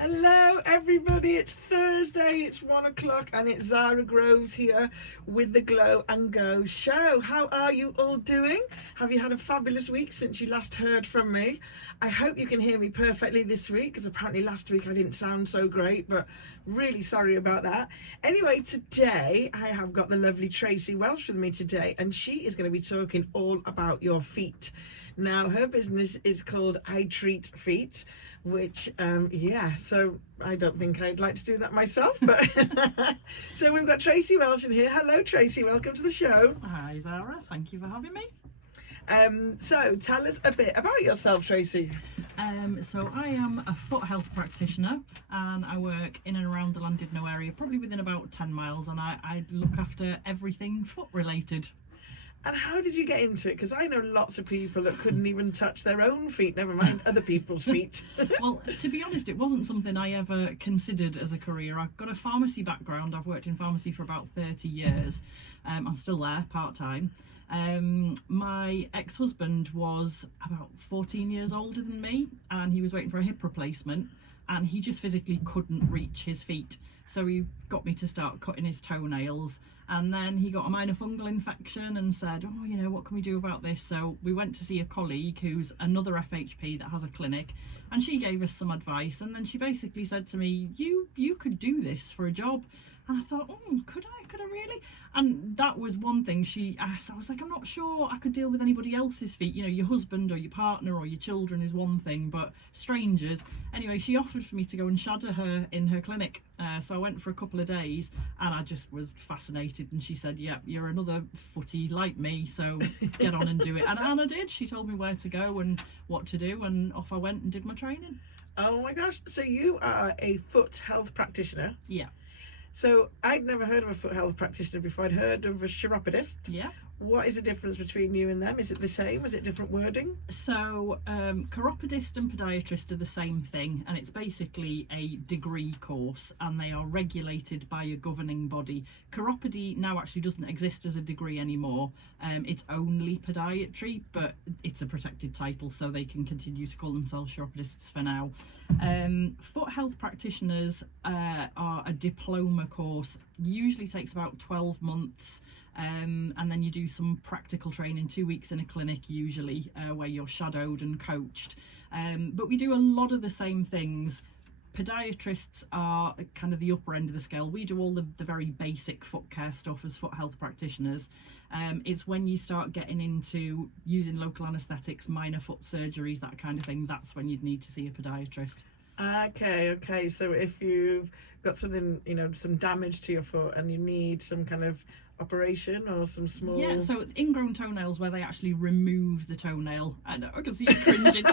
Hello everybody, it's Thursday, it's 1 o'clock and it's Zara Groves here with the Glow and Go show. How are you all doing? Have you had a fabulous week since you last heard from me? I hope you can hear me perfectly this week, because apparently last week I didn't sound so great, but really sorry about that. Anyway, today I have got the lovely Tracy Welsh with me today, and she is going to be talking all about your feet. Now, her business is called I Treat Feet, which, so I don't think I'd like to do that myself, but so we've got Tracy Welsh in here. Hello, Tracy, welcome to the show. Hi, Zara, thank you for having me. So tell us a bit about yourself, Tracy. So I am a foot health practitioner, and I work in and around the Llandudno area, probably within about 10 miles, and I look after everything foot related. And how did you get into it? Because I know lots of people that couldn't even touch their own feet, never mind other people's feet. Well, to be honest, it wasn't something I ever considered as a career. I've got a pharmacy background. I've worked in pharmacy for about 30 years. I'm still there, part-time. My ex-husband was about 14 years older than me, and he was waiting for a hip replacement, and he just physically couldn't reach his feet. So he got me to start cutting his toenails, and then he got a minor fungal infection and said, oh, you know, what can we do about this? So we went to see a colleague who's another FHP that has a clinic, and she gave us some advice, and then she basically said to me, you could do this for a job. And I thought, could I really? And that was one thing she asked. I was like, I'm not sure I could deal with anybody else's feet. You know, your husband or your partner or your children is one thing, but strangers. Anyway, she offered for me to go and shadow her in her clinic. So I went for a couple of days, and I just was fascinated. And she said, yeah, you're another footy like me, so get on and do it. And I did. She told me where to go and what to do, and off I went and did my training. Oh my gosh. So you are a foot health practitioner? Yeah. So I'd never heard of a foot health practitioner before. I'd heard of a chiropodist. Yeah. What is the difference between you and them? Is it the same? Is it different wording? So chiropodist and podiatrist are the same thing, and it's basically a degree course, and they are regulated by a governing body. Chiropody now actually doesn't exist as a degree anymore. It's only podiatry, but it's a protected title, so they can continue to call themselves chiropodists for now. Foot health practitioners are a diploma course. Usually takes about 12 months. And then you do some practical training, 2 weeks in a clinic usually, where you're shadowed and coached. But we do a lot of the same things. Podiatrists are kind of the upper end of the scale. We do all the very basic foot care stuff as foot health practitioners. It's when you start getting into using local anaesthetics, minor foot surgeries, that kind of thing, that's when you'd need to see a podiatrist. Okay. So if you've got something, some damage to your foot and you need some kind of operation or some small... Yeah, so ingrown toenails where they actually remove the toenail. I know, I can see you cringing.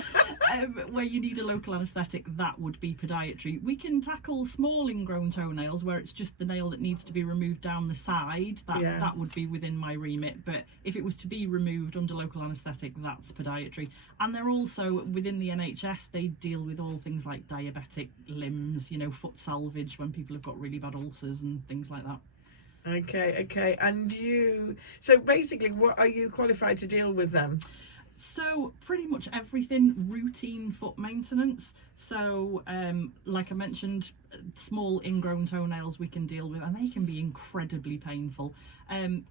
Where you need a local anaesthetic, that would be podiatry. We can tackle small ingrown toenails where it's just the nail that needs to be removed down the side. That would be within my remit. But if it was to be removed under local anaesthetic, that's podiatry. And they're also, within the NHS, they deal with all things like diabetic limbs, foot salvage when people have got really bad ulcers and things like that. Okay. And so basically, what are you qualified to deal with then? So pretty much everything routine foot maintenance. So like I mentioned, small ingrown toenails we can deal with, and they can be incredibly painful.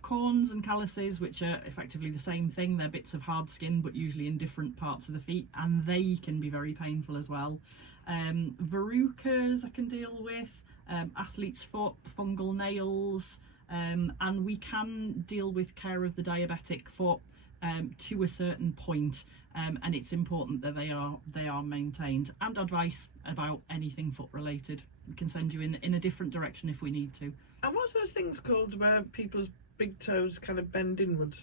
Corns and calluses, which are effectively the same thing, they're bits of hard skin but usually in different parts of the feet, and they can be very painful as well. Verrucas I can deal with. Athlete's foot, fungal nails, and we can deal with care of the diabetic foot to a certain point, and it's important that they are maintained, and advice about anything foot related. We can send you in a different direction if we need to. And what's those things called where people's big toes kind of bend inwards?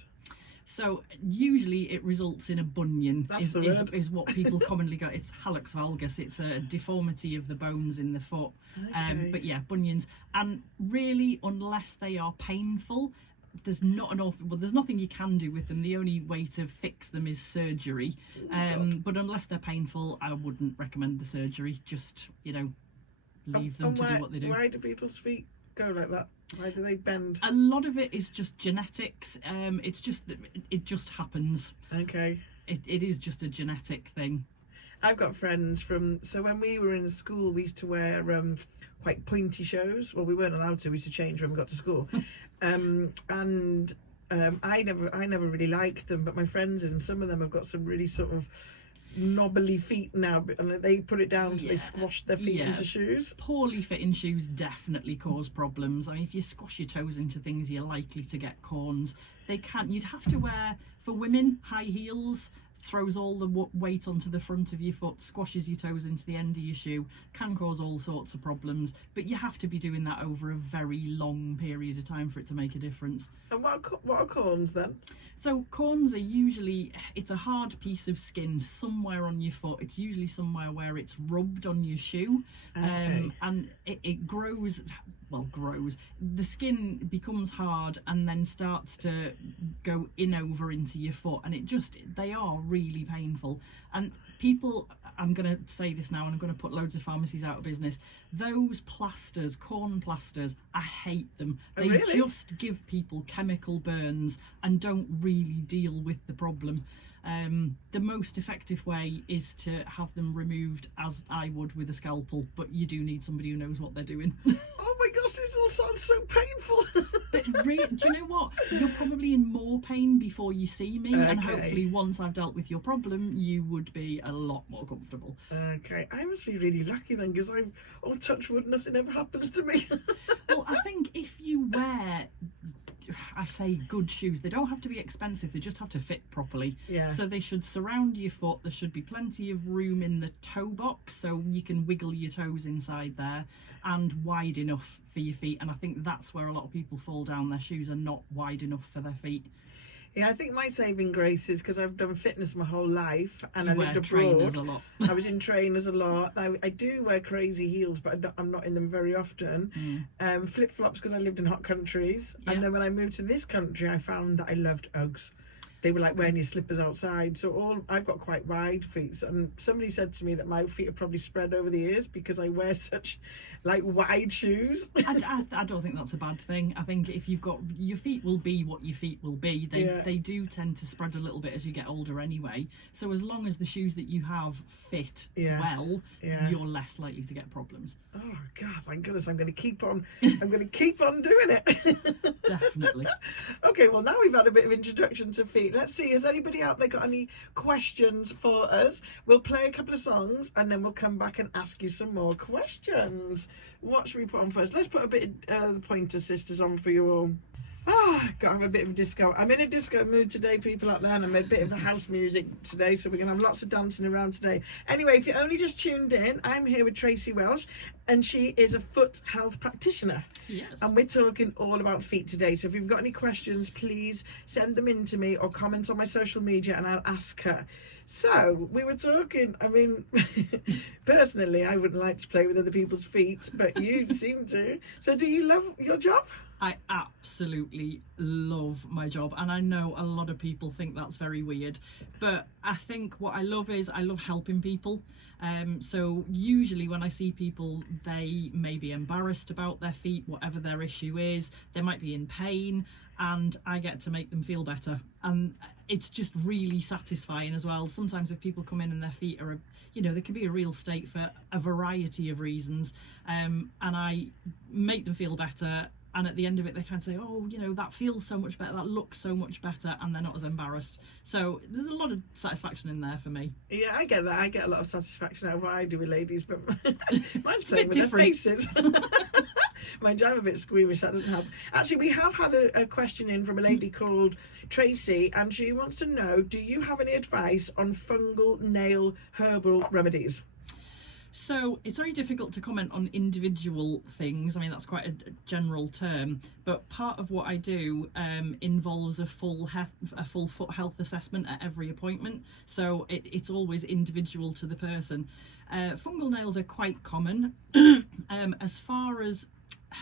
So usually it results in a bunion. Is what people commonly go. It's hallux valgus. It's a deformity of the bones in the foot. Okay. But yeah, bunions. And really, unless they are painful, there's nothing you can do with them. The only way to fix them is surgery. But unless they're painful, I wouldn't recommend the surgery. Just leave them to do what they do. Why do people's feet go like that? Why do they bend? A lot of it is just genetics. It's just that it just happens. Okay. It is just a genetic thing. I've got friends so when we were in school, we used to wear quite pointy shoes. Well, we weren't allowed to. We used to change when we got to school, and I never really liked them, but my friends and some of them have got some really sort of knobbly feet now, and they put it down so they squash their feet into shoes. Poorly fitting shoes definitely cause problems. I mean, if you squash your toes into things, you're likely to get corns. You'd have to wear, for women, high heels. Throws all the weight onto the front of your foot, squashes your toes into the end of your shoe, can cause all sorts of problems, but you have to be doing that over a very long period of time for it to make a difference. And what are corns then? So corns are usually, it's a hard piece of skin somewhere on your foot. It's usually somewhere where it's rubbed on your shoe. Okay. And it grows. The skin becomes hard and then starts to go over into your foot, and they are really painful. And people, I'm going to say this now, and I'm going to put loads of pharmacies out of business. Those plasters, corn plasters, I hate them. They really? just give people chemical burns and don't really deal with the problem. The most effective way is to have them removed, as I would with a scalpel, but you do need somebody who knows what they're doing. Oh my gosh, this all sounds so painful. But do you know what? You're probably in more pain before you see me, and hopefully once I've dealt with your problem, you would be a lot more comfortable. Okay, I must be really lucky then, because I'm, oh touch wood, nothing ever happens to me. Well, I think if you wear, I say good shoes, they don't have to be expensive, they just have to fit properly. Yeah. So they should surround your foot, there should be plenty of room in the toe box so you can wiggle your toes inside there, and wide enough for your feet. And I think that's where a lot of people fall down, their shoes are not wide enough for their feet. Yeah, I think my saving grace is because I've done fitness my whole life, and I lived abroad. Trainers a lot. I was in trainers a lot. I do wear crazy heels, but I'm not in them very often. Flip flops because I lived in hot countries, and then when I moved to this country, I found that I loved Uggs. They were like wearing your slippers outside. So I've got quite wide feet, and somebody said to me that my feet are probably spread over the years because I wear such like wide shoes. I don't think that's a bad thing. I think if you've got, your feet will be what your feet will be. They do tend to spread a little bit as you get older anyway. So as long as the shoes that you have fit well, you're less likely to get problems. Oh God, thank goodness! I'm going to keep on doing it. Definitely. Okay, well now we've had a bit of introduction to feet. Let's see, has anybody out there got any questions for us? We'll play a couple of songs and then we'll come back and ask you some more questions. What should we put on first? Let's put a bit of the Pointer Sisters on for you all. Gotta have a bit of a disco. I'm in a disco mood today, people out there, and I made a bit of house music today, so we're gonna have lots of dancing around today. Anyway, if you only just tuned in, I'm here with Tracy Welsh, and she is a foot health practitioner. Yes. And we're talking all about feet today. So if you've got any questions, please send them in to me or comment on my social media and I'll ask her. So we were talking, I mean, personally, I wouldn't like to play with other people's feet, but you seem to. So do you love your job? I absolutely love my job, and I know a lot of people think that's very weird, but I think what I love is I love helping people. So usually when I see people, they may be embarrassed about their feet, whatever their issue is, they might be in pain, and I get to make them feel better. And it's just really satisfying as well. Sometimes if people come in and their feet are, they can be a real state for a variety of reasons, and I make them feel better. And at the end of it, they kind of say, oh, that feels so much better, that looks so much better, and they're not as embarrassed. So there's a lot of satisfaction in there for me. Yeah, I get that. I get a lot of satisfaction out of what I do with ladies, but mine's It's playing with different. their faces. Mind you, I'm a bit squeamish, that doesn't help. Actually, we have had a question in from a lady called Tracy, and she wants to know, do you have any advice on fungal nail herbal remedies? So it's very difficult to comment on individual things. I mean, that's quite a general term, but part of what I do involves a full foot health assessment at every appointment. So it's always individual to the person. Fungal nails are quite common. As far as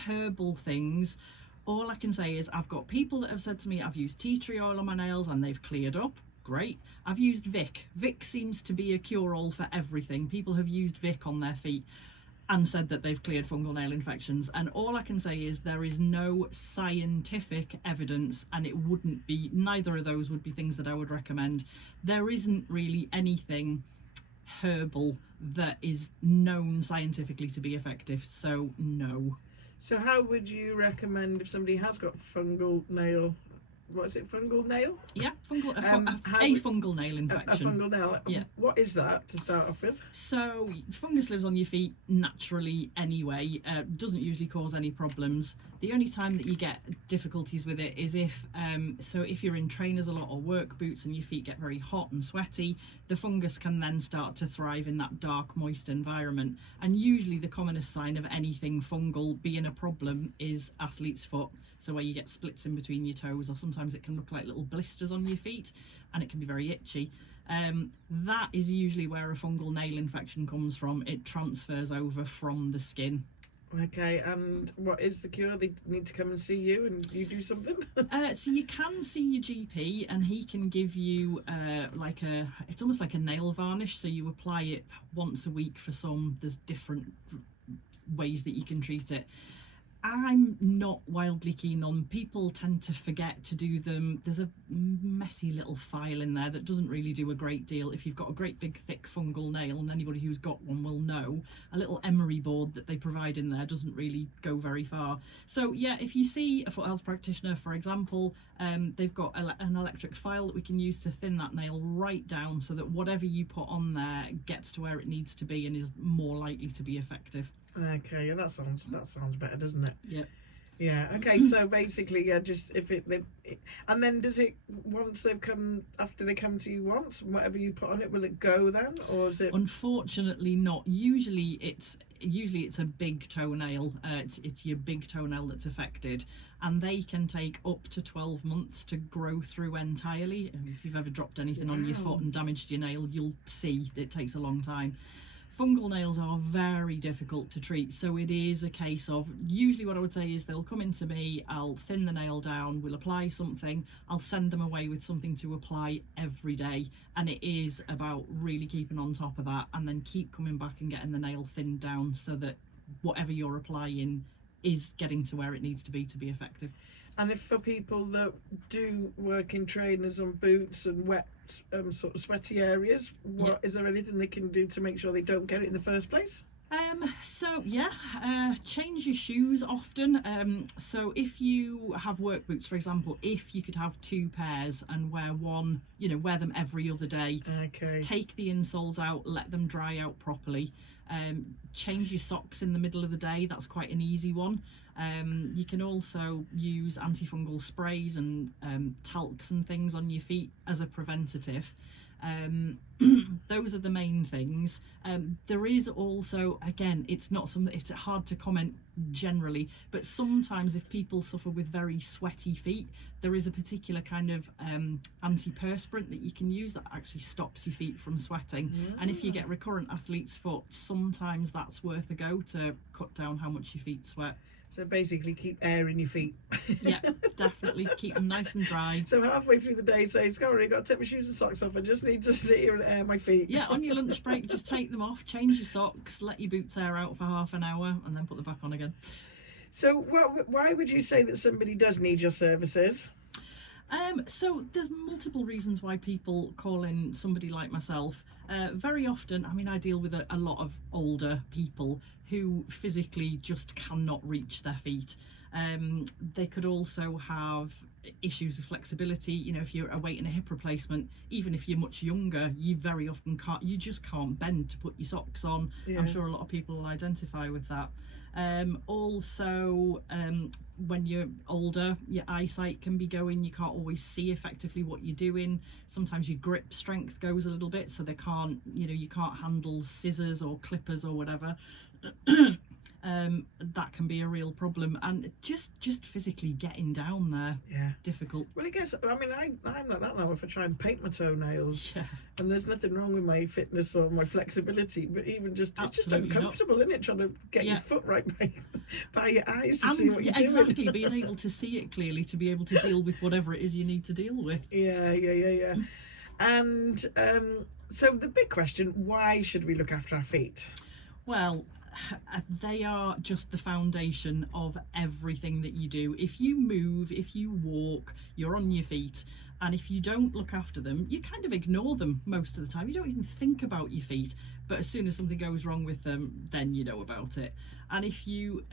herbal things, all I can say is I've got people that have said to me, I've used tea tree oil on my nails and they've cleared up. Great. I've used Vic. Vic seems to be a cure-all for everything. People have used Vic on their feet and said that they've cleared fungal nail infections. And all I can say is there is no scientific evidence, and it wouldn't be, neither of those would be things that I would recommend. There isn't really anything herbal that is known scientifically to be effective. So no. So how would you recommend if somebody has got fungal nail? What is it? Fungal nail? Yeah, fungal fungal nail A infection. fungal nail. Yeah. What is that to start off with? So fungus lives on your feet naturally anyway. Doesn't usually cause any problems. The only time that you get difficulties with it is if you're in trainers a lot or work boots and your feet get very hot and sweaty, the fungus can then start to thrive in that dark, moist environment. And usually the commonest sign of anything fungal being a problem is athlete's foot. So where you get splits in between your toes, or sometimes it can look like little blisters on your feet, and it can be very itchy. That is usually where a fungal nail infection comes from. It transfers over from the skin. Okay, and what is the cure? They need to come and see you and you do something? So you can see your GP and he can give you it's almost like a nail varnish. So you apply it once a week for some. There's different ways that you can treat it. I'm not wildly keen on, people tend to forget to do them. There's a messy little file in there that doesn't really do a great deal. If you've got a great big thick fungal nail, and anybody who's got one will know, a little emery board that they provide in there doesn't really go very far. So yeah, if you see a foot health practitioner, for example, they've got an electric file that we can use to thin that nail right down so that whatever you put on there gets to where it needs to be and is more likely to be effective. Okay, yeah, that sounds better, doesn't it? Yep. Yeah. Okay. So basically, yeah, just and then does it, once after they come to you once, whatever you put on it, will it go then, or is it? Unfortunately, not. Usually, it's a big toenail. It's your big toenail that's affected, and they can take up to 12 months to grow through entirely. And if you've ever dropped anything on your foot and damaged your nail, you'll see it takes a long time. Fungal nails are very difficult to treat, so it is a case of, usually what I would say is they'll come into me, I'll thin the nail down, we'll apply something, I'll send them away with something to apply every day, and it is about really keeping on top of that and then keep coming back and getting the nail thinned down so that whatever you're applying is getting to where it needs to be effective. And if for people that do work in trainers and boots and wet, sort of sweaty areas, is there anything they can do to make sure they don't get it in the first place? Change your shoes often. So if you have work boots, for example, if you could have 2 pairs and wear one, wear them every other day. Okay. Take the insoles out, let them dry out properly. Change your socks in the middle of the day. That's quite an easy one. You can also use antifungal sprays and talcs and things on your feet as a preventative. Those are the main things. There is also, again, it's hard to comment generally, but sometimes if people suffer with very sweaty feet, there is a particular kind of antiperspirant that you can use that actually stops your feet from sweating. And if you get recurrent athlete's foot, sometimes that's worth a go to cut down how much your feet sweat. So basically keep air in your feet. Yeah, definitely keep them nice and dry. So halfway through the day say, sorry, I've got to take my shoes and socks off, I just need to sit here and air my feet. Yeah, on your lunch break, just take them off, change your socks, let your boots air out for half an hour and then put them back on again. So why would you say that somebody does need your services? So there's multiple reasons why people call in somebody like myself. Very often, I deal with a lot of older people who physically just cannot reach their feet. They could also have issues with flexibility. If you're awaiting a hip replacement, even if you're much younger, you very often just can't bend to put your socks on. Yeah. I'm sure a lot of people will identify with that. When you're older, your eyesight can be going, you can't always see effectively what you're doing. Sometimes your grip strength goes a little bit, so you can't handle scissors or clippers or whatever. That can be a real problem, and just physically getting down there, difficult. Well, I guess I'm like that now. If I try and paint my toenails, yeah, and there's nothing wrong with my fitness or my flexibility, but even just it's just uncomfortable, isn't it? Trying to get your foot right by your eyes to see what you're doing. Exactly, being able to see it clearly to be able to deal with whatever it is you need to deal with. Yeah. And so the big question: why should we look after our feet? Well, they are just the foundation of everything that you do. If you move, if you walk, you're on your feet, And if you don't look after them, you kind of ignore them most of the time. You don't even think about your feet, but as soon as something goes wrong with them, then you know about it. And if you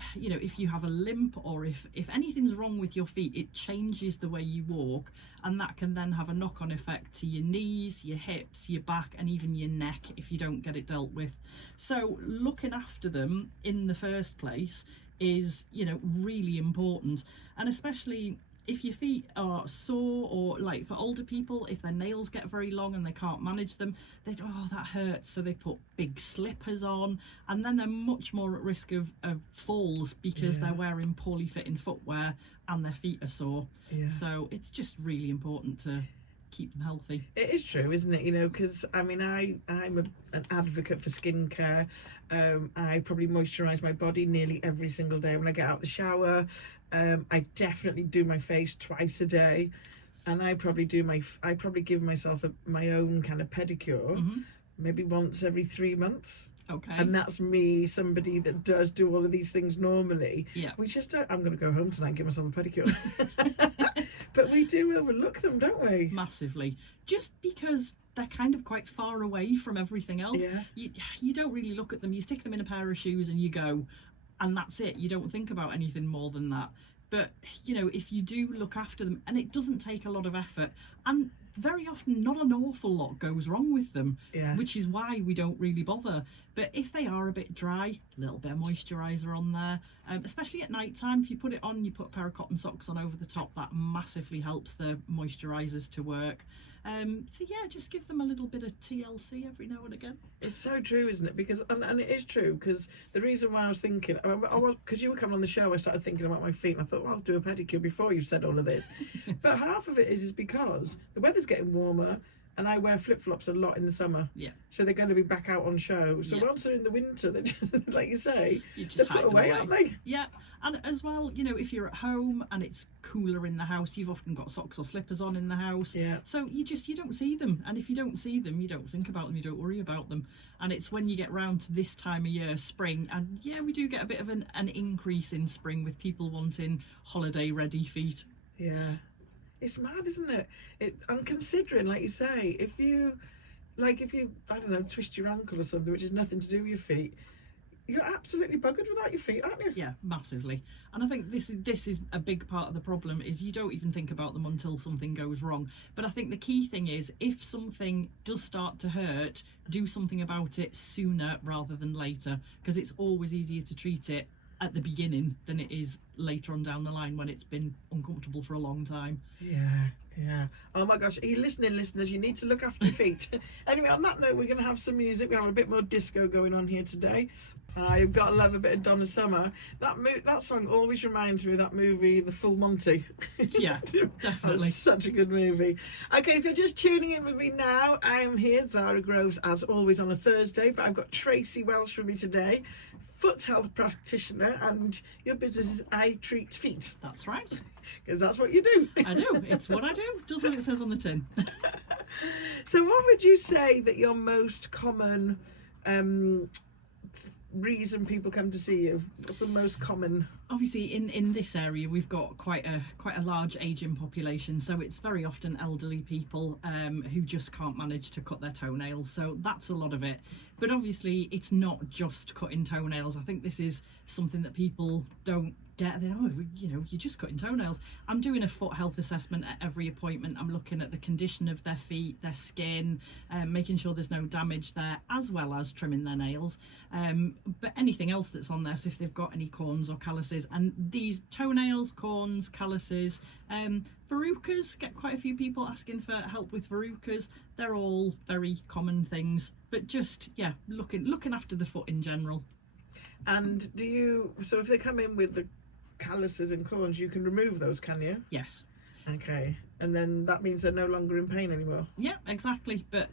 have a limp, or if anything's wrong with your feet, it changes the way you walk, and that can then have a knock-on effect to your knees, your hips, your back, and even your neck if you don't get it dealt with. So looking after them in the first place is, really important. And especially if your feet are sore, or like for older people, if their nails get very long and they can't manage them, that hurts, so they put big slippers on, and then they're much more at risk of falls because they're wearing poorly fitting footwear and their feet are sore. So it's just really important to keep them healthy. It is true, isn't it? Because I'm an advocate for skincare. I probably moisturize my body nearly every single day when I get out of the shower. I definitely do my face twice a day, and I probably give myself my own kind of pedicure maybe once every 3 months. Okay. And that's me, somebody that does do all of these things normally. Yeah. We just don't. I'm going to go home tonight and give myself a pedicure. But we do overlook them, don't we? Massively. Just because they're kind of quite far away from everything else. Yeah. You don't really look at them. You stick them in a pair of shoes and you go, and that's it. You don't think about anything more than that. But if you do look after them, and it doesn't take a lot of effort, and very often not an awful lot goes wrong with them, which is why we don't really bother. But if they are a bit dry, a little bit of moisturizer on there, especially at night time. If you put it on, you put a pair of cotton socks on over the top, that massively helps the moisturizers to work. So yeah, just give them a little bit of TLC every now and again. It's so true, isn't it? Because and it is true, because the reason why I was thinking, because you were coming on the show, I started thinking about my feet, and I thought, well, I'll do a pedicure before you said all of this. But half of it is because the weather's getting warmer, and I wear flip-flops a lot in the summer. Yeah. So they're going to be back out on show. So once they're in the winter, they're just, like you say, they're put away, aren't they? Yeah. And as well, if you're at home and it's cooler in the house, you've often got socks or slippers on in the house. Yeah. So you don't see them. And if you don't see them, you don't think about them, you don't worry about them. And it's when you get round to this time of year, spring, and we do get a bit of an increase in spring with people wanting holiday-ready feet. Yeah. It's mad, isn't it? I'm considering, like you say, if you, I don't know, twist your ankle or something, which has nothing to do with your feet, you're absolutely buggered without your feet, aren't you? Yeah, massively. And I think this is a big part of the problem, is you don't even think about them until something goes wrong. But I think the key thing is, if something does start to hurt, do something about it sooner rather than later, because it's always easier to treat it at the beginning than it is later on down the line when it's been uncomfortable for a long time. Yeah. Oh my gosh, are you listening, listeners? You need to look after your feet. Anyway, on that note, we're going to have some music. We have a bit more disco going on here today. You've got to love a bit of Donna Summer. That song always reminds me of that movie, The Full Monty. Yeah, definitely. That's such a good movie. Okay, if you're just tuning in with me now, I am here, Zara Groves, as always on a Thursday, but I've got Tracy Welsh with me today, Foot Health Practitioner, and your business is I Treat Feet. That's right. Because that's what you do. I do. It's what I do. Does what it says on the tin. So what would you say that your most common reason people come to see you? What's the most common? Obviously in this area we've got quite a large aging population, so it's very often elderly people who just can't manage to cut their toenails, so that's a lot of it. But obviously it's not just cutting toenails. I think this is something that people don't get. You're just cutting toenails. I'm doing a foot health assessment at every appointment. I'm looking at the condition of their feet, their skin, making sure there's no damage there, as well as trimming their nails, but anything else that's on there, so if they've got any corns or calluses. And these toenails, corns, calluses, verrucas, get quite a few people asking for help with verrucas. They're all very common things, but just looking after the foot in general. And so if they come in with the calluses and corns, you can remove those, can you? Yes. Okay, and then that means they're no longer in pain anymore? Yeah, exactly. But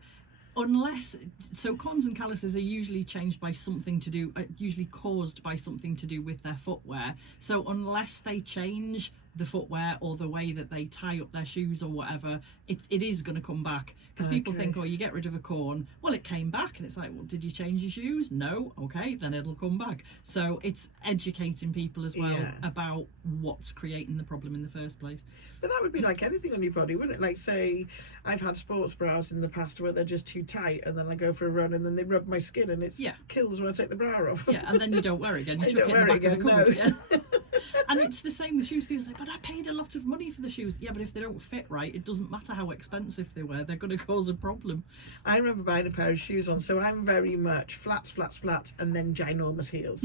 corns and calluses are usually changed by something to do, usually caused by something to do with their footwear. So unless they change, the footwear or the way that they tie up their shoes or whatever, it is going to come back. Because people think, oh, you get rid of a corn, well, it came back, and it's like, well, did you change your shoes? No. Okay, then it'll come back. So it's educating people as well about what's creating the problem in the first place. But that would be like anything on your body, wouldn't it? Like, say I've had sports bras in the past where they're just too tight, and then I go for a run and then they rub my skin and it kills when I take the bra off. Yeah, and then you don't wear it again. You chuck it in the back of the cupboard. Yeah. And it's the same with shoes. People say, but I paid a lot of money for the shoes. Yeah, but if they don't fit right, it doesn't matter how expensive they were, they're going to cause a problem. I remember buying a pair of shoes on, so I'm very much flats, and then ginormous heels.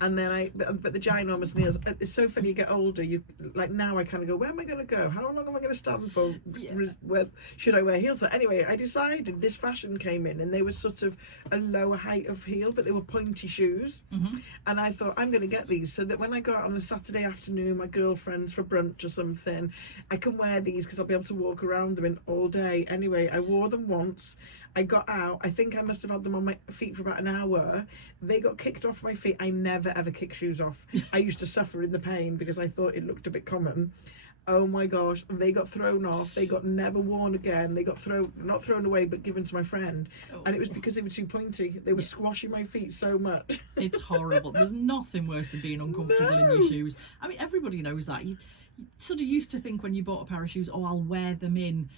And then but the ginormous heels, it's so funny, you get older, you like, now I kind of go, where am I going to go? How long am I going to stand for? Where should I wear heels? So anyway, I decided this fashion came in, and they were sort of a lower height of heel, but they were pointy shoes. And I thought, I'm going to get these so that when I go out on a Saturday afternoon, my girlfriends for brunch or something, I can wear these because I'll be able to walk around them in all day. Anyway, I wore them once. I got out, I think I must have had them on my feet for about an hour. They got kicked off my feet. I never ever kick shoes off. I used to suffer in the pain because I thought it looked a bit common. Oh my gosh, they got thrown off. They got never worn again. They got not thrown away, but given to my friend. And it was because they were too pointy. They were squashing my feet so much. It's horrible. There's nothing worse than being uncomfortable in your shoes. I mean, everybody knows that. You sort of used to think when you bought a pair of shoes, oh, I'll wear them in.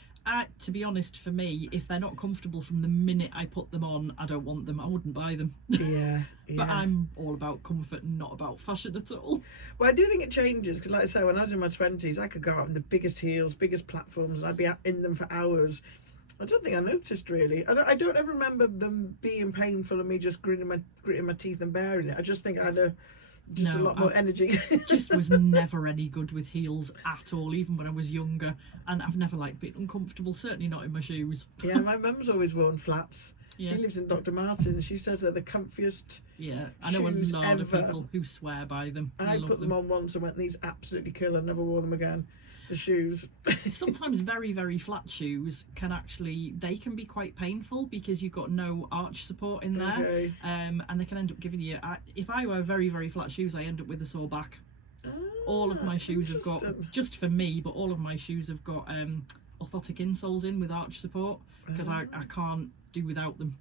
To be honest, for me, if they're not comfortable from the minute I put them on, I don't want them. I wouldn't buy them. Yeah. But I'm all about comfort and not about fashion at all. Well, I do think it changes, because like I say, when I was in my 20s, I could go out in the biggest heels, biggest platforms, and I'd be out in them for hours. I don't think I noticed, really. I don't ever remember them being painful and me just gritting my teeth and bearing it. I just think I had a lot more energy. Just was never any good with heels at all, even when I was younger, and I've never been uncomfortable, certainly not in my shoes. Yeah, my mum's always worn flats. She lives in Dr. Martin, and she says they're the comfiest. Yeah, I know a lot of people who swear by them. I put them on once and went, these absolutely kill, and never wore them again. The shoes. Sometimes very, very flat shoes can be quite painful because you've got no arch support in there. Okay. And they can end up giving you, if I wear very, very flat shoes, I end up with a sore back. All of my shoes have got, just for me, but all of my shoes have got orthotic insoles in with arch support, because I can't do without them.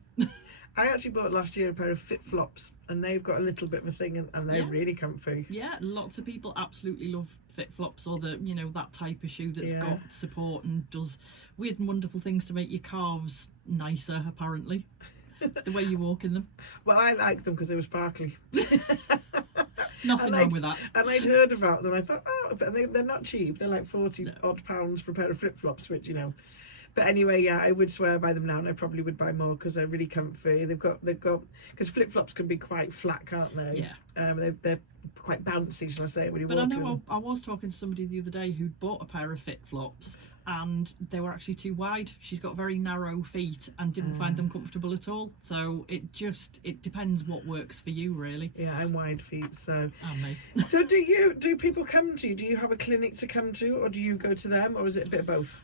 I actually bought last year a pair of Fit Flops, and they've got a little bit of a thing, and they're really comfy. Yeah, lots of people absolutely love Fit Flops, or that type of shoe that's got support and does weird and wonderful things to make your calves nicer, apparently, the way you walk in them. Well, I like them because they were sparkly. Nothing wrong with that. And I'd heard about them. I thought, they're not cheap. They're like 40 odd pounds for a pair of flip flops, which But anyway, yeah, I would swear by them now, and I probably would buy more because they're really comfy. They've got because flip flops can be quite flat, can't they? Yeah. They're quite bouncy, shall I say, when you walk. But I know I was talking to somebody the other day who'd bought a pair of flip flops, and they were actually too wide. She's got very narrow feet and didn't find them comfortable at all. So it depends what works for you, really. Yeah, I'm wide feet, so. And me. So do people come to you? Do you have a clinic to come to, or do you go to them, or is it a bit of both?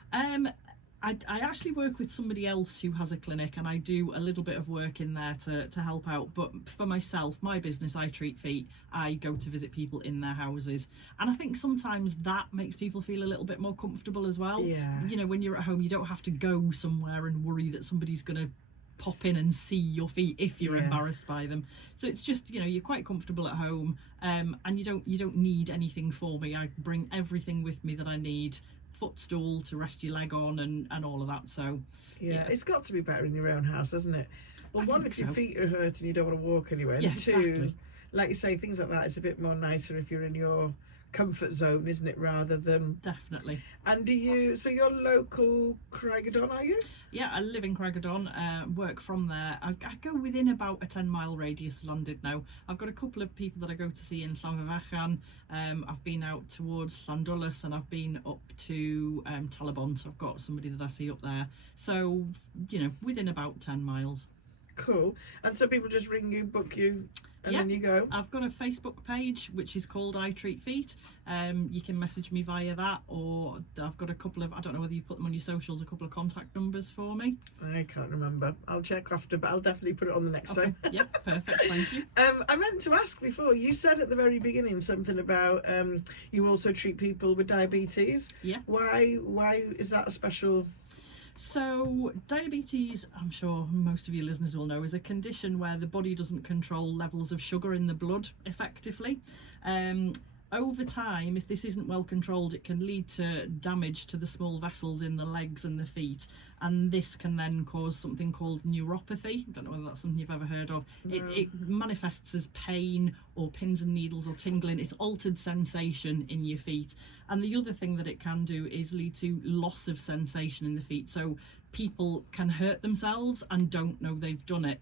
I actually work with somebody else who has a clinic, and I do a little bit of work in there to help out. But for myself, my business, I Treat Feet, I go to visit people in their houses. And I think sometimes that makes people feel a little bit more comfortable as well. Yeah. When you're at home, you don't have to go somewhere and worry that somebody's going to pop in and see your feet if you're embarrassed by them. So it's just, you're quite comfortable at home, and you don't need anything for me. I bring everything with me that I need. Footstool to rest your leg on and all of that. So yeah, it's got to be better in your own house, doesn't it? Well, one, if your feet are hurt and you don't want to walk anywhere, and two, exactly. Like you say, things like that, it's a bit more nicer if you're in your comfort zone, isn't it, rather than... Definitely. And so you're local Craigadon, are you? Yeah, I live in Craigadon, work from there. I go within about a 10-mile radius of London now. I've got a couple of people that I go to see in Llanfyfachan. I've been out towards Llandulus, and I've been up to Talabont. So I've got somebody that I see up there. So, within about 10 miles. Cool. And so people just ring you, book you? and Yeah. then you go. I've got a Facebook page which is called I Treat Feet. You can message me via that, or I've got a couple of, I don't know whether you put them on your socials, a couple of contact numbers for me. I can't remember. I'll check after, but I'll definitely put it on the next Okay. time. Yeah, perfect. Thank you. I meant to ask before, you said at the very beginning something about you also treat people with diabetes. Yeah. Why is that a special? So diabetes, I'm sure most of your listeners will know, is a condition where the body doesn't control levels of sugar in the blood effectively. Over time, if this isn't well controlled, it can lead to damage to the small vessels in the legs and the feet, and this can then cause something called neuropathy. I don't know whether that's something you've ever heard of. No. It manifests as pain or pins and needles or tingling. It's altered sensation in your feet. And the other thing that it can do is lead to loss of sensation in the feet. So people can hurt themselves and don't know they've done it.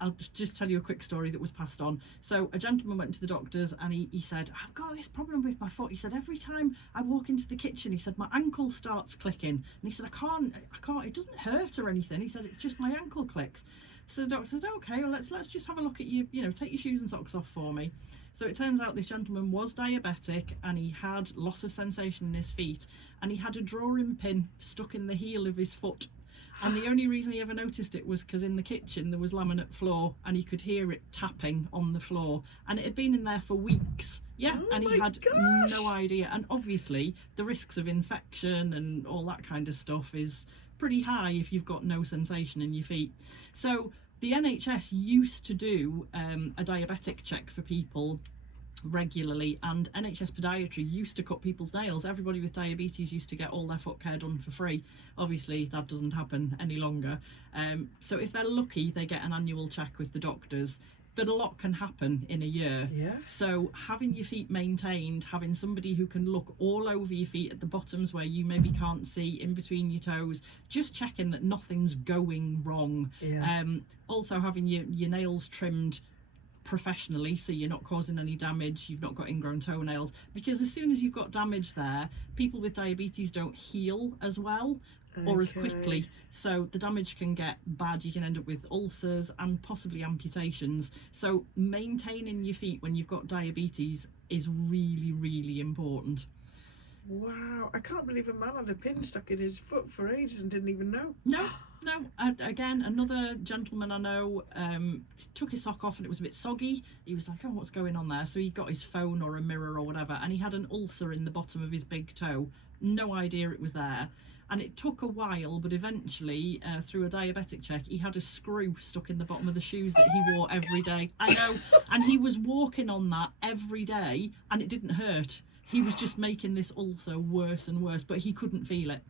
I'll just tell you a quick story that was passed on. So a gentleman went to the doctors and he said, I've got this problem with my foot. He said, every time I walk into the kitchen, he said, my ankle starts clicking. And he said, I can't, it doesn't hurt or anything. He said, it's just my ankle clicks. So the doctor said, okay, well, let's just have a look at you, take your shoes and socks off for me. So it turns out this gentleman was diabetic and he had loss of sensation in his feet, and he had a drawing pin stuck in the heel of his foot. And the only reason he ever noticed it was because in the kitchen there was laminate floor and he could hear it tapping on the floor, and it had been in there for weeks. Yeah, Oh and he my had gosh. no idea. And obviously the risks of infection and all that kind of stuff is pretty high if you've got no sensation in your feet. So the NHS used to do a diabetic check for people regularly, and NHS podiatry used to cut people's nails. Everybody with diabetes used to get all their foot care done for free. Obviously that doesn't happen any longer, so if they're lucky they get an annual check with the doctors, but a lot can happen in a year. Yeah. So having your feet maintained, having somebody who can look all over your feet at the bottoms where you maybe can't see, in between your toes, just checking that nothing's going wrong. Yeah. Also having your nails trimmed professionally so you're not causing any damage, you've not got ingrown toenails, because as soon as you've got damage there, people with diabetes don't heal as well or as quickly, so the damage can get bad. You can end up with ulcers and possibly amputations. So maintaining your feet when you've got diabetes is really, really important. Wow, I can't believe a man had a pin stuck in his foot for ages and didn't even know. No. Again, another gentleman I know took his sock off and it was a bit soggy. He was like, oh, what's going on there? So he got his phone or a mirror or whatever, and he had an ulcer in the bottom of his big toe. No idea it was there. And it took a while, but eventually, through a diabetic check, he had a screw stuck in the bottom of the shoes that he wore every day. I know. And he was walking on that every day and it didn't hurt. He was just making this ulcer worse and worse, but he couldn't feel it.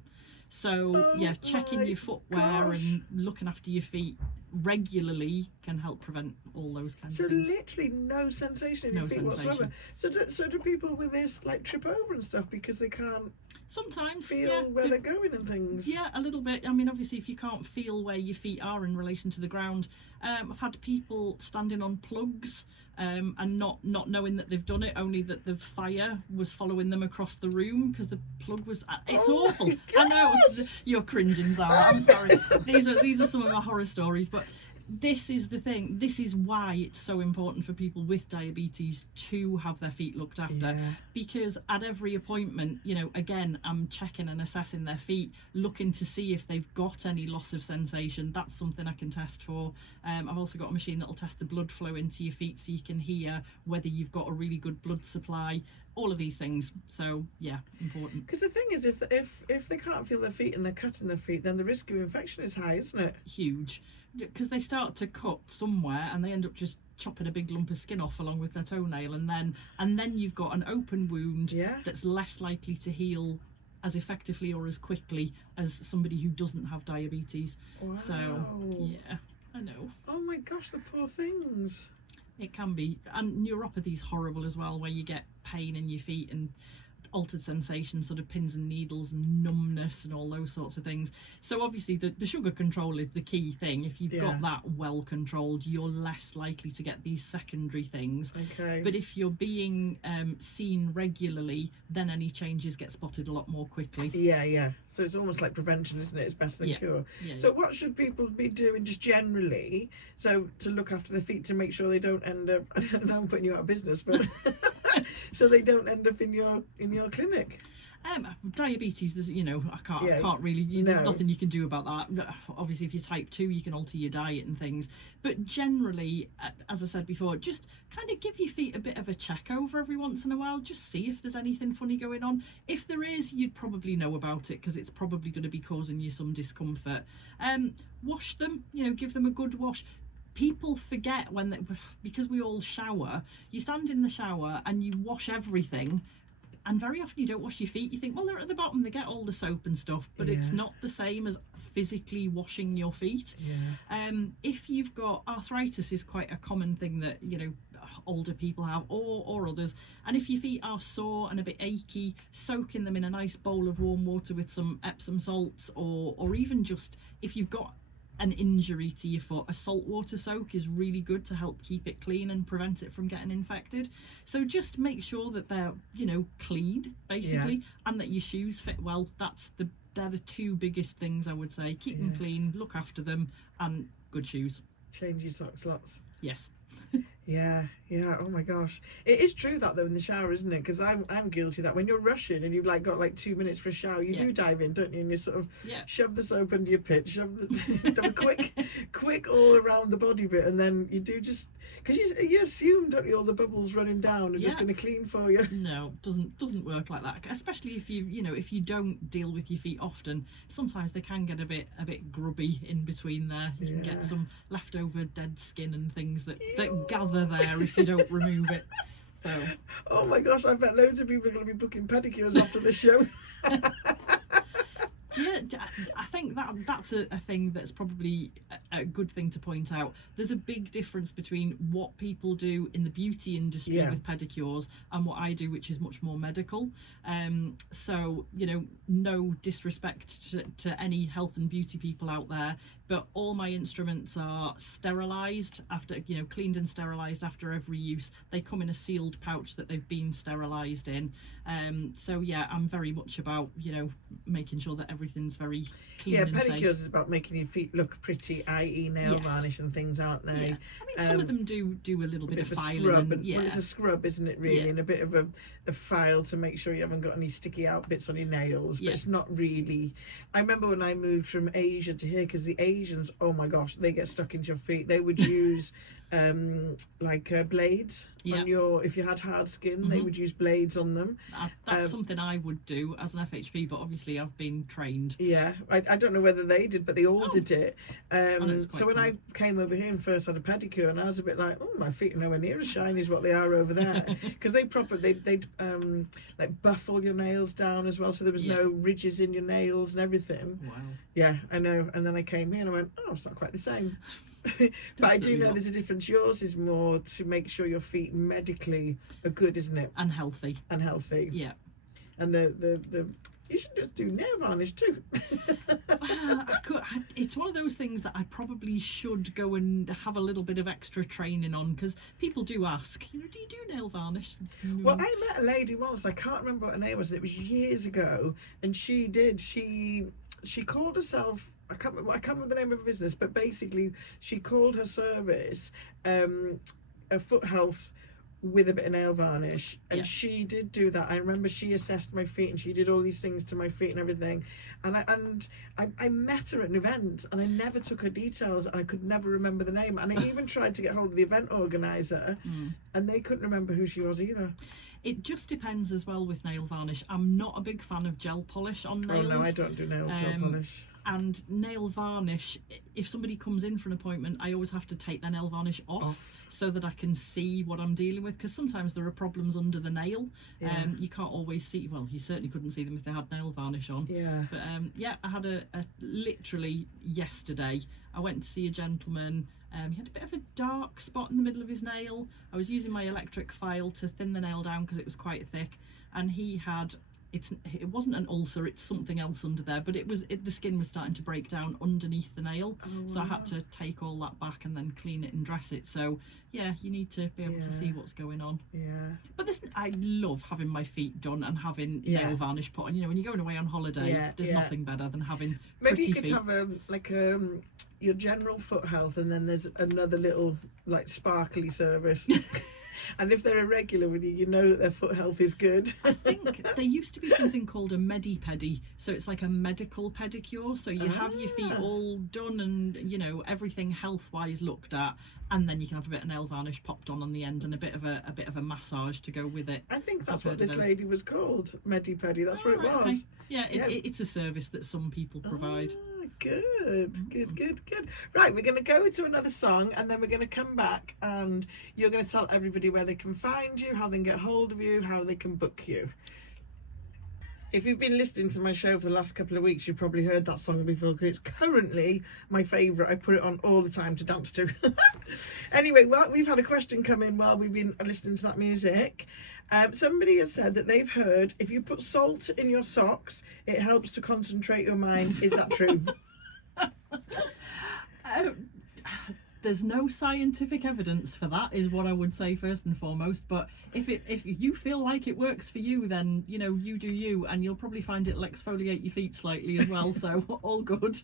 So yeah, checking your footwear and looking after your feet regularly can help prevent all those kinds of things. So literally no sensation in your feet whatsoever. So do people with this like trip over and stuff because they can't Sometimes feel where they're going and things? Yeah, a little bit. I mean, obviously if you can't feel where your feet are in relation to the ground, I've had people standing on plugs and not knowing that they've done it, only that the fire was following them across the room because the plug was it's awful. I know you're cringing, Zara, I'm sorry. These are some of my horror stories, but this is the thing. This is why it's so important for people with diabetes to have their feet looked after, because at every appointment, again, I'm checking and assessing their feet, looking to see if they've got any loss of sensation. That's something I can test for. I've also got a machine that'll test the blood flow into your feet so you can hear whether you've got a really good blood supply. All of these things. So yeah, important. Because the thing is, if they can't feel their feet and they're cutting their feet, then the risk of infection is high, isn't it? Huge. Because they start to cut somewhere and they end up just chopping a big lump of skin off along with their toenail, and then you've got an open wound that's less likely to heal as effectively or as quickly as somebody who doesn't have diabetes. Wow. So yeah, I know. Oh my gosh, the poor things. It can be. And neuropathy is horrible as well, where you get pain in your feet, and altered sensation, sort of pins and needles and numbness and all those sorts of things. So obviously the sugar control is the key thing. If you've got that well controlled, you're less likely to get these secondary things. Okay. But if you're being seen regularly, then any changes get spotted a lot more quickly. Yeah. So it's almost like prevention, isn't it? It's better than cure. So what should people be doing just generally, so to look after their feet, to make sure they don't end up, now I'm putting you out of business, but so they don't end up in your clinic? Diabetes, there's, I can't really, there's nothing you can do about that. Obviously if you're type 2, you can alter your diet and things, but generally, as I said before, just kind of give your feet a bit of a check over every once in a while, just see if there's anything funny going on. If there is, you'd probably know about it, because it's probably going to be causing you some discomfort. Wash them, give them a good wash. People forget because we all shower, you stand in the shower and you wash everything, and very often you don't wash your feet. You think, well, they're at the bottom, they get all the soap and stuff, but it's not the same as physically washing your feet. If you've got arthritis, is quite a common thing that older people have, or others, and if your feet are sore and a bit achy, soaking them in a nice bowl of warm water with some Epsom salts, or even just if you've got an injury to your foot, a saltwater soak is really good to help keep it clean and prevent it from getting infected. So just make sure that they're clean basically, and that your shoes fit well. They're the two biggest things I would say. Keep them clean, look after them, and good shoes. Change your socks lots. Yes. Yeah. Oh my gosh, it is true that though in the shower, isn't it? Because I'm guilty of that. When you're rushing and you've got 2 minutes for a shower, you do dive in, don't you? And you sort of shove the soap under your pit, shove a quick all around the body bit, and then you do just because you assume, don't you, all the bubbles running down are just going to clean for you. No, doesn't work like that. Especially if if you don't deal with your feet often, sometimes they can get a bit grubby in between there. You can get some leftover dead skin and things that gather there if you don't remove it. So oh my gosh, I bet loads of people are going to be booking pedicures after the show. I think that's a thing that's probably a good thing to point out. There's a big difference between what people do in the beauty industry with pedicures and what I do, which is much more medical. So no disrespect to any health and beauty people out there, but all my instruments are sterilised after, cleaned and sterilised after every use. They come in a sealed pouch that they've been sterilised in. So yeah, I'm very much about, making sure that everything's very clean and safe. Pedicures is about making your feet look pretty, i.e. nail varnish and things, aren't they? Yeah. I mean, some of them do a little bit of filing. Well, it's a scrub, isn't it, really? And a bit of a file to make sure you haven't got any sticky out bits on your nails, but it's not really. I remember when I moved from Asia to here, because the Asians, oh my gosh, they get stuck into your feet. They would use blades on if you had hard skin, they would use blades on them. That's something I would do as an FHP, but obviously I've been trained. I don't know whether they did, but they all did it. So when I came over here and first had a pedicure, and I was a bit like, oh, my feet are nowhere near as shiny as what they are over there, because they'd buff all your nails down as well, so there was no ridges in your nails and everything. Wow. Yeah, I know. And then I came here and I went, oh, it's not quite the same. But I do know there's a difference. Yours is more to make sure your feet medically are good, isn't it? And healthy. Yeah. And the you should just do nail varnish too. It's one of those things that I probably should go and have a little bit of extra training on, because people do ask, do you do nail varnish? Well, I met a lady once, I can't remember what her name was, and it was years ago, and she called herself, I can't remember the name of her business, but basically she called her service a Foot Health with a bit of nail varnish, and she did do that. I remember she assessed my feet and she did all these things to my feet and everything, and I met her at an event, and I never took her details, and I could never remember the name, and I even tried to get hold of the event organizer, and they couldn't remember who she was either. It just depends as well with nail varnish. I'm not a big fan of gel polish on nails. Oh no, I don't do gel polish. And nail varnish, if somebody comes in for an appointment, I always have to take their nail varnish off so that I can see what I'm dealing with, because sometimes there are problems under the nail. You can't always see, well, you certainly couldn't see them if they had nail varnish on. But I had a literally yesterday, I went to see a gentleman. He had a bit of a dark spot in the middle of his nail. I was using my electric file to thin the nail down because it was quite thick, and he had, it wasn't an ulcer, it's something else under there, but the skin was starting to break down underneath the nail. So I had to take all that back and then clean it and dress it. So yeah, you need to be able to see what's going on. But I love having my feet done and having nail varnish put on. You know, when you're going away on holiday, there's nothing better than having maybe you could feet. have your general foot health, and then there's another little like sparkly service. And if they're a regular with you, you know that their foot health is good. I think there used to be something called a medi-pedi, so it's like a medical pedicure. So you have your feet all done and, you know, everything health-wise looked at, and then you can have a bit of nail varnish popped on the end and a bit of a massage to go with it. I think that's what this lady was called, medi-pedi. That's what it was. Okay. Yeah, it's a service that some people provide. Good. Right, we're going to go to another song, and then we're going to come back, and you're going to tell everybody where they can find you, how they can get hold of you, how they can book you. If you've been listening to my show for the last couple of weeks, you've probably heard that song before, because it's currently my favourite. I put it on all the time to dance to. Anyway, well, we've had a question come in while we've been listening to that music. Somebody has said that they've heard if you put salt in your socks, it helps to concentrate your mind. Is that true? There's no scientific evidence for that, is what I would say first and foremost. But if you feel like it works for you, then you know, you do you, and you'll probably find it'll exfoliate your feet slightly as well. So all good.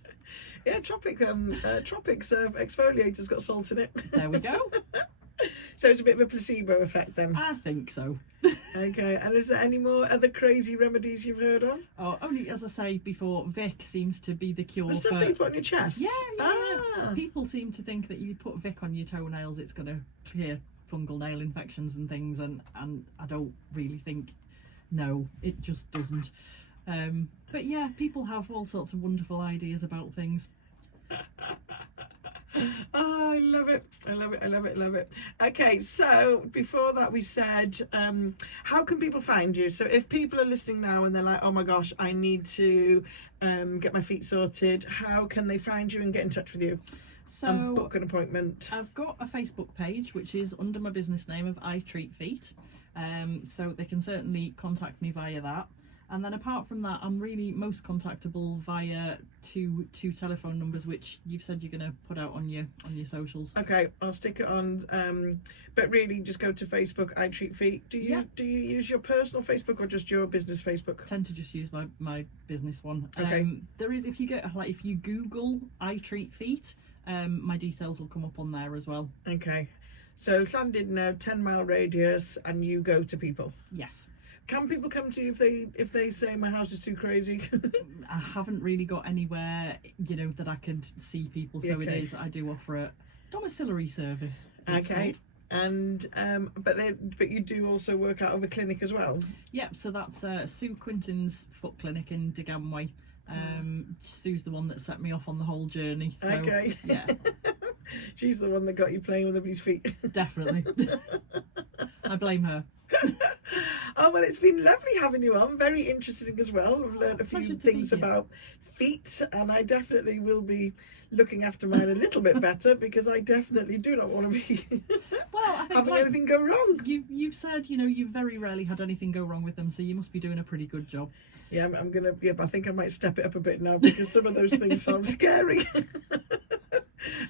Yeah, Tropics exfoliator's got salt in it. There we go. So it's a bit of a placebo effect then. I think so. Okay, and is there any more other crazy remedies you've heard of? Oh, only as I say before, Vic seems to be the cure. The stuff that you put on your chest? Yeah. People seem to think that you put Vic on your toenails, it's going to clear fungal nail infections and things, and I don't really think, no, it just doesn't. But yeah, people have all sorts of wonderful ideas about things. Oh, I love it. Okay, so before that we said, how can people find you? So if people are listening now and they're like, oh my gosh, I need to get my feet sorted, how can they find you and get in touch with you? So and book an appointment. I've got a Facebook page which is under my business name of I Treat Feet, so they can certainly contact me via that. And then apart from that, I'm really most contactable via two telephone numbers, which you've said you're going to put out on your socials. Okay, I'll stick it on. But really, just go to Facebook. I Treat Feet. Do you use your personal Facebook or just your business Facebook? I tend to just use my business one. Okay. There is, if you Google I Treat Feet, my details will come up on there as well. Okay. So Llandudno, 10-mile radius, and you go to people. Yes. Can people come to you if they say my house is too crazy? I haven't really got anywhere, you know, that I could see people. So it is. I do offer a domiciliary service. Okay. And but you do also work out of a clinic as well. Yep. So that's Sue Quinton's foot clinic in Digamway. Sue's the one that set me off on the whole journey. So, okay. Yeah. She's the one that got you playing with everybody's feet. Definitely. I blame her. Oh, well, it's been lovely having you on. Very interesting as well. I've learned a few things about feet, and I definitely will be looking after mine a little bit better, because I definitely do not want to be having anything go wrong. You've said, you know, you've very rarely had anything go wrong with them, so you must be doing a pretty good job. Yeah, I'm gonna. Yeah, I think I might step it up a bit now, because some of those things sound scary.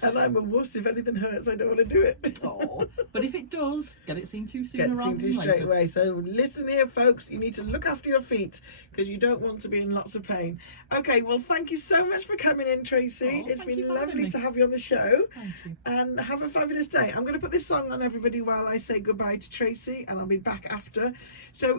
And I'm a wuss. If anything hurts, I don't want to do it. Oh, but if it does, get it seen to sooner rather than later. Straight away. So listen here, folks. You need to look after your feet, because you don't want to be in lots of pain. Okay, well, thank you so much for coming in, Tracy. It's been lovely to have you on the show. Thank you. And have a fabulous day. I'm going to put this song on everybody while I say goodbye to Tracy, and I'll be back after. So